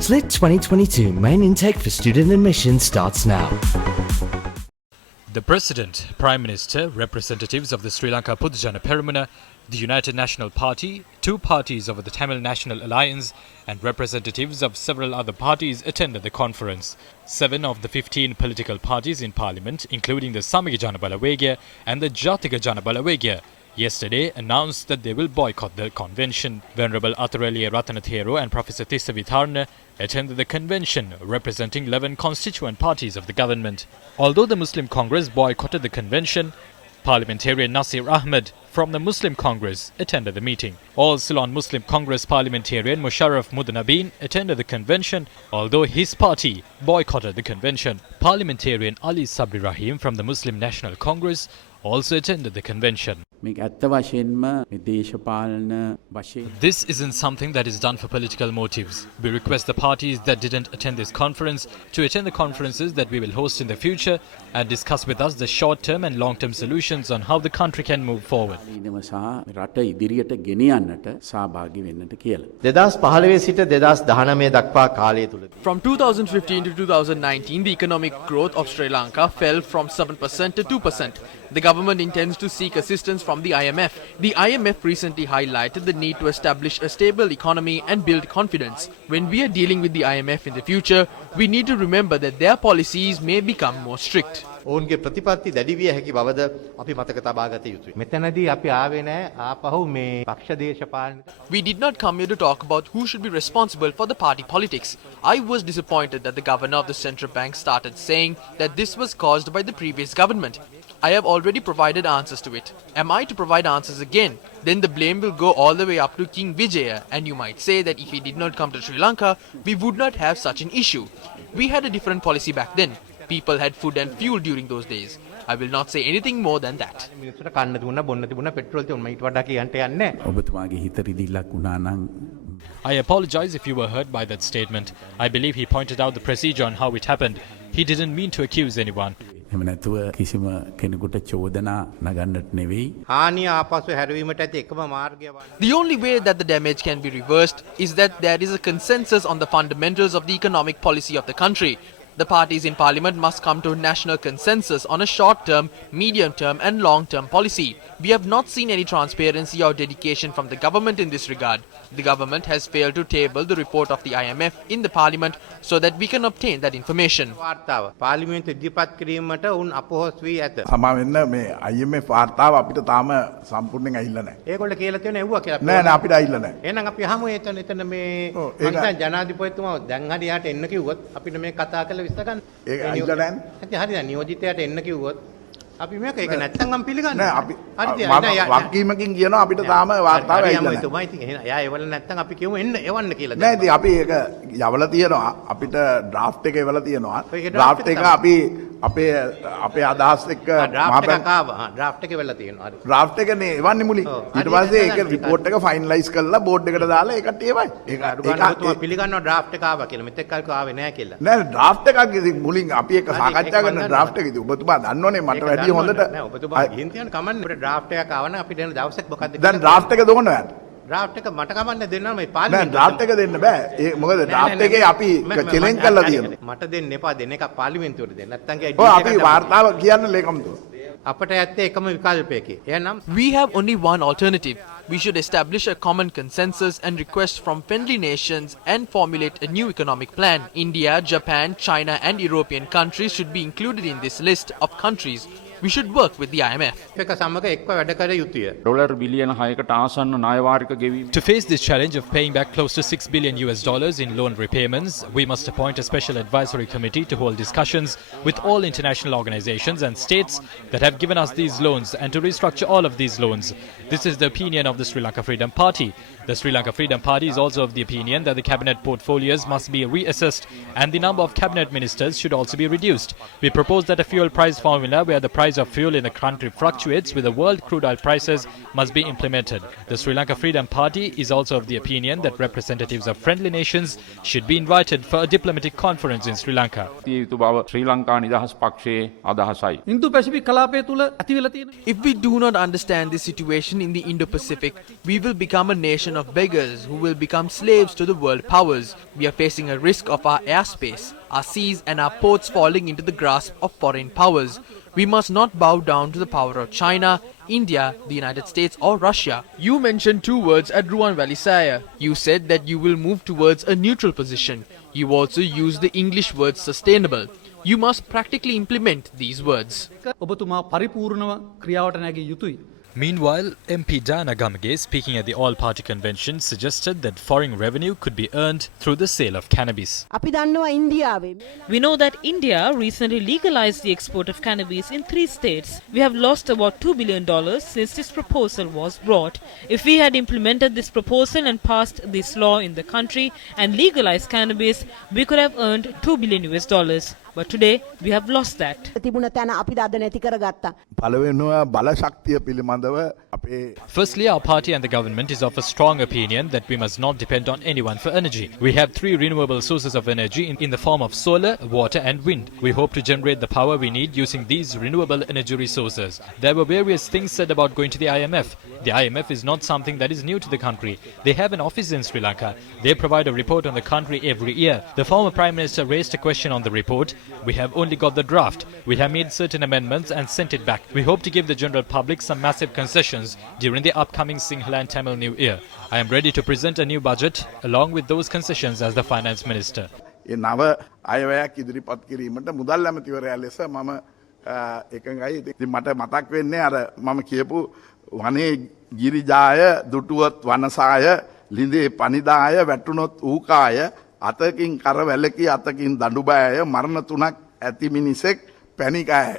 SLIT 2022 main intake for student admission starts now. The President, Prime Minister, representatives of the Sri Lanka Pudujana Peramuna, the United National Party, two parties of the Tamil National Alliance and representatives of several other parties attended the conference. 7 of the 15 political parties in Parliament, including the Samika Jana Balawegaya and the Jatika Jana Balawegaya, yesterday announced that they will boycott the convention. Venerable Atharaliya Ratanathero and Professor Tissa Vitharna attended the convention representing 11 constituent parties of the government. Although the Muslim Congress boycotted the convention, Parliamentarian Nasir Ahmed from the Muslim Congress attended the meeting. All Ceylon Muslim Congress parliamentarian Musharraf Mudanabin attended the convention, although his party boycotted the convention. Parliamentarian Ali Sabri Rahim from the Muslim National Congress also attended the convention. This isn't something that is done for political motives. We request the parties that didn't attend this conference to attend the conferences that we will host in the future and discuss with us the short-term and long-term solutions on how the country can move forward. From 2015 to 2019, the economic growth of Sri Lanka fell from 7% to 2%. The government intends to seek assistance from the IMF. The IMF recently highlighted the need to establish a stable economy and build confidence. When we are dealing with the IMF in the future, we need to remember that their policies may become more strict. ඔවුන්ගේ ප්‍රතිපත්ති දැඩි විය හැකි බවද අපි මතක තබා ගත යුතුයි. මෙතනදී අපි ආවේ නැහැ ආපහු මේ පක්ෂ දේශපාලන. We did not come here to talk about who should be responsible for the party politics. I was disappointed that the governor of the central bank started saying that this was caused by the previous government. I have already provided answers to it. Am I to provide answers again? Then the blame will go all the way up to King Vijaya, and you might say that if he did not come to Sri Lanka, we would not have such an issue. We had a different policy back then. People had food and fuel during those days. I will not say anything more than that. I apologize if you were hurt by that statement. I believe he pointed out the procedure on how it happened. He didn't mean to accuse anyone. The only way that the damage can be reversed is that there is a consensus on the fundamentals of the economic policy of the country. The parties in parliament must come to a national consensus on a short-term, medium-term and long-term policy. We have not seen any transparency or dedication from the government in this regard. The government has failed to table the report of the IMF in the parliament so that we can obtain that information. IMF වාර්තාව අපිට තාම සම්පූර්ණයෙන් ඇහිලා නැහැ. ඒගොල්ලෝ කියලා තියෙන එව්වා කියලා. නෑ නෑ අපිට ඇහිලා නැහැ. එහෙනම් අපි අහමු එතන මේ මං දැන් ජනාධිපතිතුමා දැන් හරි යාට එන්න කිව්වොත් අපිට මේ කතා කරලා විශ්ස ගන්න. ඒක ඇහිලා නැහැ. හරි දැන් නියෝජිතයාට එන්න කිව්වොත් අපි මේක ඒක නැත්තම් අපි පිළිගන්නේ නෑ අපි වක්කීමකින් කියනවා අපිට තාම වාර්තාව ඇහිලා නැහැ. එතුමා ඉතින් එහෙනම් එයා එවල නැත්තම් අපි කියමු එන්න එවන්න කියලා. නෑ ඉතින් අපි ඒක යවලා තියෙනවා අපිට ඩ්‍රාෆ්ට් එක එවලා තියෙනවා. ඩ්‍රාෆ්ට් එක අපි අපේ අදහස් එක්ක ඩ්‍රාෆ්ට් එක වෙලා තියෙනවා. හරි. ඩ්‍රාෆ්ට් එක නේ එවන්නේ මුලින්. ඊට පස්සේ ඒක රිපෝට් එක ෆයිනලයිස් කරලා බෝඩ් එකට දාලා ඒකට එවයි. ඒක පිළිගන්නවා ඩ්‍රාෆ්ට් එක ආවා කියලා. මෙතෙක් කල්ක ආවේ නැහැ කියලා. නෑ ඩ්‍රාෆ්ට් එකක් ඉතින් මුලින් අපි ඒක සාකච්ඡා කරන ඩ්‍රාෆ්ට් එක ඉතින් ඔබතුමා දන්නෝනේ මට වැඩි හොඳට නෑ ඔබතුමා ගිහින් තියන කමන්නේ අපිට ඩ්‍රාෆ්ට් එකක් ආවනම් අපිට එන දවසක් මොකද්ද දැන් ඩ්‍රාෆ්ට් එක දුන්න ඔයාලට ඩ්‍රාෆ්ට් එක මට කමන්නේ දෙන්නම් මේ නෑ පාර්ලිමේන්තුවට ඩ්‍රාෆ්ට් එක දෙන්න බෑ ඒ මොකද ඩ්‍රාෆ්ට් එකේ අපි චැලෙන්ජ් කරලා තියෙනවා මට දෙන්න එපා දෙන්න එක පාර්ලිමේන්තුවට දෙන්න නැත්තම් ඔව් අපි වාර්තාව කියන්න ලේකම්තුමා අපට ඇත්තේ එකම විකල්පයකේ එහෙනම් We have only one alternative. We should establish a common consensus and request from friendly nations and formulate a new economic plan. India, Japan, China and European countries should be included in this list of countries. We should work with the IMF. එක සමග එක්ව වැඩ කර යුතුය. Dollar බිලියන 6කට ආසන්න ණය වාරික ගෙවීම. To face this challenge of paying back close to $6 billion in loan repayments, we must appoint a special advisory committee to hold discussions with all international organizations and states that have given us these loans and to restructure all of these loans. This is the opinion of the Sri Lanka Freedom Party. The Sri Lanka Freedom Party is also of the opinion that the cabinet portfolios must be reassessed and the number of cabinet ministers should also be reduced. We propose that a fuel price formula where the price price of fuel in the country fluctuates with the world crude oil prices must be implemented. The Sri Lanka Freedom Party is also of the opinion that representatives of friendly nations should be invited for a diplomatic conference in Sri Lanka. යුතු බව ශ්‍රී ලංකා නිදහස් පක්ෂයේ අදහසයි. ඉන්දු Pacific කලාපය තුල ඇති වෙලා තියෙන If we do not understand the situation in the Indo-Pacific, we will become a nation of beggars who will become slaves to the world powers. We are facing a risk of our airspace, our seas and our ports falling into the grasp of foreign powers. We must not bow down to the power of China, India, the United States or Russia. You mentioned two words at Ruan Valley Saya. You said that you will move towards a neutral position. You also used the English word sustainable. You must practically implement these words. ඔබතුමා පරිපූර්ණව ක්‍රියාවට නැගී යුතුයි. Meanwhile, MP Diana Gamage, speaking at the all-party convention, suggested that foreign revenue could be earned through the sale of cannabis. We know that India recently legalized the export of cannabis in 3 states. We have lost about $2 billion since this proposal was brought. If we had implemented this proposal and passed this law in the country and legalized cannabis, we could have earned $2 billion. But today, we have lost that. Firstly, our party and the government is of a strong opinion that we must not depend on anyone for energy. We have 3 renewable sources of energy in the form of solar, water and wind. We hope to generate the power we need using these renewable energy resources. There were various things said about going to the IMF. The IMF is not something that is new to the country. They have an office in Sri Lanka. They provide a report on the country every year. The former Prime Minister raised a question on the report. We have only got the draft. We have made certain amendments and sent it back. We hope to give the general public some massive concessions during the upcoming Sinhala and Tamil New Year. I am ready to present a new budget along with those concessions as the Finance Minister. ඒ නව අයවැයක් ඉදිරිපත් කිරීමට මුදල් ඇමතිවරයා ලෙස මම එකඟයි. ඉතින් මට මතක් වෙන්නේ අර මම කියපු වනේ ගිරිජාය දුටුවත් වනසාය ලිඳේ පනිදාය වැටුනොත් ඌකාය අතකින් කර වැලකී අතකින් දඬු බෑය මරණ තුනක් ඇති මිනිසෙක් පැණිකාය